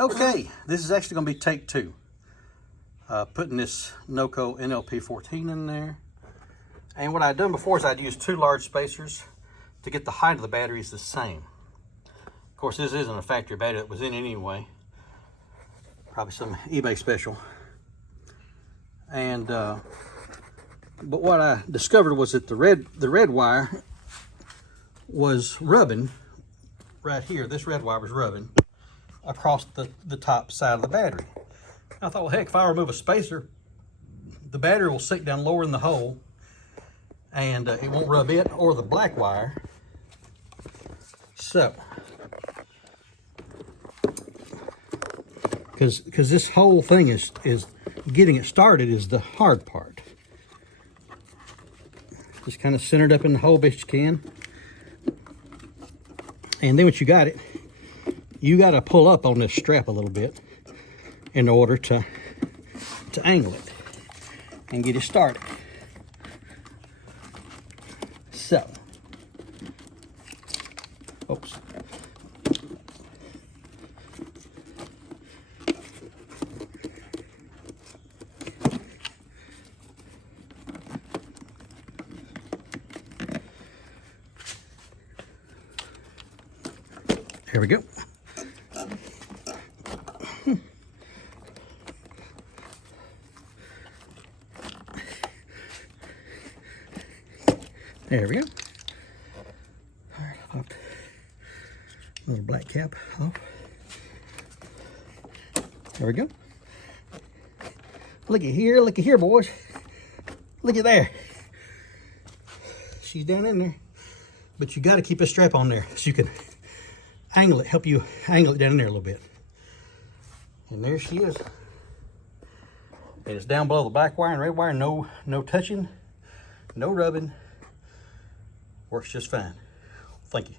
Okay, this is actually going to be take two. Putting this Noco NLP14 in there. And what I'd done before is I'd used 2 large spacers to get the height of the batteries the same. Of course, this isn't a factory battery that was in anyway. Probably some eBay special. And but what I discovered was that the red wire was rubbing right here. This red wire was rubbing across the top side of the battery. I thought, well, heck, if I remove a spacer, the battery will sink down lower in the hole, and it won't rub it or the black wire. So, because this whole thing is getting it started is the hard part. Just kind of center it up in the hole best you can, and then once you got it, you got to pull up on this strap a little bit in order to angle it and get it started. So, oops. There we go. There we go. All right, I'll pop the little black cap off. There we go. Look at here, boys. Look at there. She's down in there. But you got to keep a strap on there so you can angle it, help you angle it down in there a little bit. And there she is. And it's down below the black wire and red wire. No touching, no rubbing. Works just fine. Thank you.